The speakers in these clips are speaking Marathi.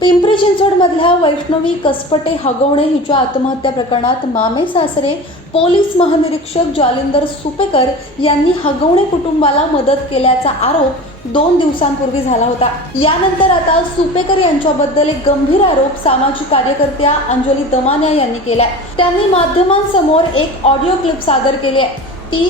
पिंपरी चिंचवडमधल्या वैष्णवी कसपटे हगवणे हिच्या आत्महत्या प्रकरणात मामे सासरे पोलीस महानिरीक्षक जालिंदर सुपेकर यांनी हगवणे कुटुंबाला मदत केल्याचा आरोप 2 दिवसांपूर्वी झाला होता। यानंतर आता सुपेकर यांच्याबद्दल एक गंभीर आरोप सामाजिक कार्यकर्त्या अंजली दमानिया यांनी केलाय। त्यांनी माध्यमांसमोर एक ऑडिओ क्लिप सादर केली आहे। ती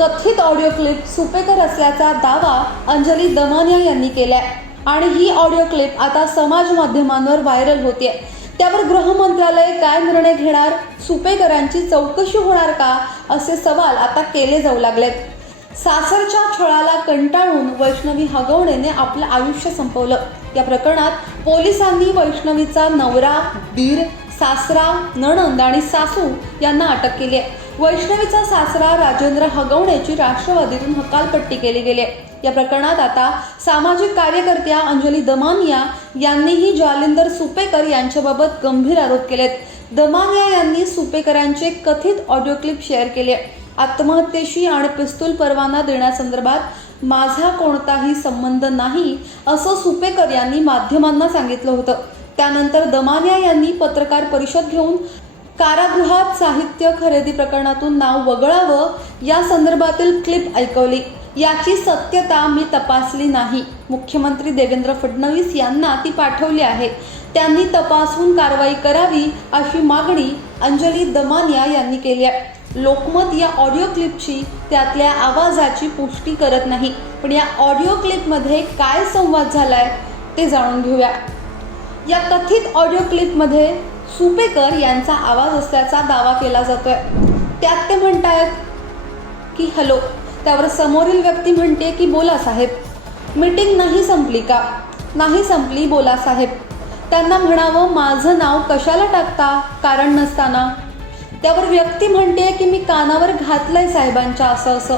कथित ऑडिओ क्लिप सुपेकर असल्याचा दावा अंजली दमानिया यांनी केलाय आणि ही ऑडिओ क्लिप आता समाज माध्यमांवर व्हायरल होते। त्यावर गृह मंत्रालय काय निर्णय घेणार, सुपेकरांची चौकशी होणार का, असे सवाल आता केले जाऊ लागलेत। सासरच्या छळाला कंटाळून वैष्णवी हगवणेने आपलं आयुष्य संपवलं। या प्रकरणात पोलिसांनी वैष्णवीचा नवरा, दीर, सासरा, नणंद आणि सासू यांना अटक केली आहे। वैष्णवीचा सासरा राजेंद्र हगवणेची राष्ट्रवादीतून हकालपट्टी केली गेली आहे। या प्रकरणात आता सामाजिक कार्यकर्त्या अंजली दमानिया यांनीही जालिंदर सुपेकर यांच्याबाबत गंभीर आरोप केलेत। दमानिया यांनी सुपेकरांचे कथित ऑडिओ क्लिप शेअर केले। आत्महत्येशी आणि पिस्तूल परवाना देण्यासंदर्भात माझा कोणताही संबंध नाही, असं सुपेकर यांनी माध्यमांना सांगितलं होतं। त्यानंतर दमानिया यांनी पत्रकार परिषद घेऊन कारागृहात साहित्य खरेदी प्रकरणातून नाव वगळावं या संदर्भातील क्लिप ऐकवली। याची सत्यता मी तपासली नाही, मुख्यमंत्री देवेंद्र फडणवीस यांना ती पाठवली आहे, त्यांनी तपासून कारवाई करावी अशी मागणी अंजली दमानिया यांनी केली आहे। लोकमत या ऑडिओ क्लिपची त्यातल्या आवाजाची पुष्टी करत नाही, पण या ऑडिओ क्लिपमध्ये काय संवाद झालाय ते जाणून घेऊया। या कथित ऑडिओ क्लिपमध्ये सुपेकर यांचा आवाज असल्याचा दावा केला जातोय। त्यात ते म्हणतायत की हॅलो, त्यावर समोरील व्यक्ती म्हणते की बोला साहेब, मीटिंग नाही संपली का? नाही संपली, बोला साहेब। त्यांना म्हणावं माझं नाव कशाला टाकता कारण नसताना? त्यावर व्यक्ती म्हणते की मी कानावर घातलंय साहेबांच्या असं।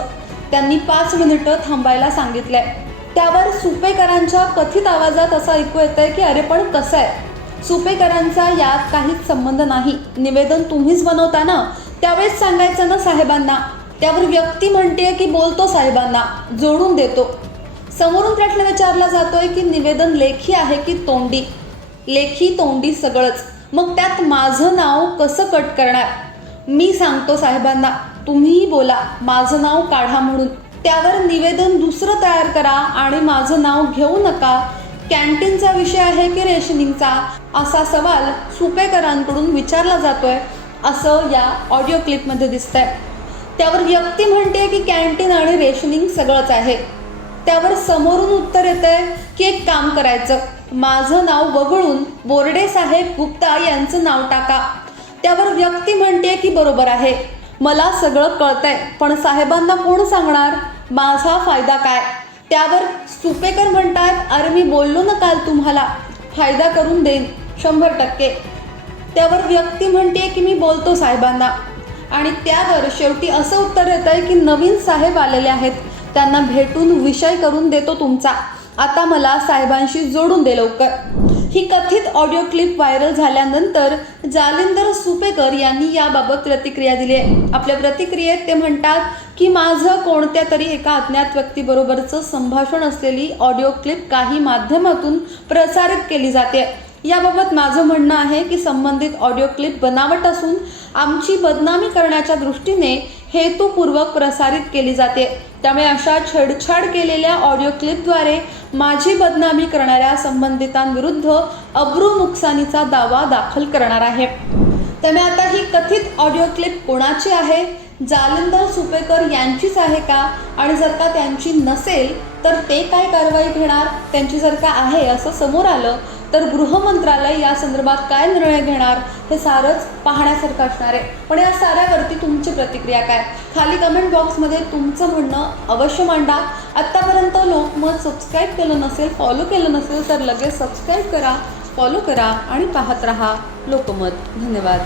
त्यांनी 5 मिनिटं थांबायला सांगितलंय। त्यावर सुपेकरांच्या कथित आवाजात असं ऐकू येतंय की अरे पण कसं आहे, सुपेकरांचा यात काहीच संबंध नाही, निवेदन तुम्हीच बनवता ना, त्यावेळेस सांगायचं ना साहेबांना। त्यावर व्यक्ती म्हणते की बोलतो साहेबांना, जोडून देतो। समोरून प्रश्न विचारला जातोय की निवेदन लेखी आहे की तोंडी? लेखी तोंडी सगळंच, मग त्यात माझं नाव कसं कट करणार? मी सांगतो साहेबांना, तुम्हीही बोला माझं नाव काढा म्हणून। त्यावर निवेदन दुसरं तयार करा आणि माझं नाव घेऊ नका, कॅन्टीनचा विषय आहे की रेशनिंगचा, असा सवाल सुपेकरांकडून विचारला जातोय असं या ऑडिओ क्लिपमध्ये दिसतंय। त्यावर व्यक्ती म्हणते की कॅन्टीन आणि रेशनिंग सगळंच आहे। त्यावर समोरून उत्तर येतंय की एक काम करायचं, माझं नाव वगळून बोर्डे साहेब गुप्ता यांचं नाव टाका। त्यावर व्यक्ती म्हणते की बरोबर आहे, मला सगळं कळतंय, पण साहेबांना कोण सांगणार, माझा फायदा काय? त्यावर सुपेकर म्हणतात अरे मी बोललो ना काल तुम्हाला, फायदा करून देईन 100%। त्यावर व्यक्ती म्हणते की मी बोलतो साहेबांना, आणि त्यावर शेवटी असं उत्तर येत आहे की नवीन साहेब आलेले आहेत, त्यांना भेटून विषय करून देतो तुमचा, आता मला साहेबांशी जोडून दे लवकर। ही कथित ऑडिओ क्लिप व्हायरल झाल्यानंतर जालिंदर सुपेकर यांनी याबाबत प्रतिक्रिया दिली आहे। आपल्या प्रतिक्रियेत ते म्हणतात की माझं कोणत्या तरी एका अज्ञात व्यक्तीबरोबरचं संभाषण असलेली ऑडिओ क्लिप काही माध्यमातून प्रसारित केली जाते। याबाबत माझं म्हणणं आहे की संबंधित ऑडिओ क्लिप बनावट असून आमची बदनामी करण्याच्या दृष्टीने हेतुपूर्वक प्रसारित केली जाते, त्यामुळे अशा छेडछाड केलेल्या ऑडिओ क्लिपद्वारे माझी बदनामी करणाऱ्या संबंधितांविरुद्ध अब्रू नुकसानीचा दावा दाखल करणार आहे। त्यामुळे आता ही कथित ऑडिओ क्लिप कोणाची आहे, जालिंदर सुपेकर यांचीच आहे का? आणि जर का त्यांची नसेल तर ते काय कारवाई घेणार? त्यांची जर का आहे असं समोर आलं तर गृह मंत्रालय या संदर्भात काय निर्णय घेणार हे सारंच पाहण्यासारखं असणार आहे। पण या साऱ्यावरती तुमची प्रतिक्रिया काय? खाली कमेंट बॉक्समध्ये तुमचं म्हणणं अवश्य मांडा। आत्तापर्यंत लोकमत सबस्क्राईब केलं नसेल, फॉलो केलं नसेल तर लगेच सबस्क्राईब करा, फॉलो करा आणि पाहत रहा लोकमत। धन्यवाद।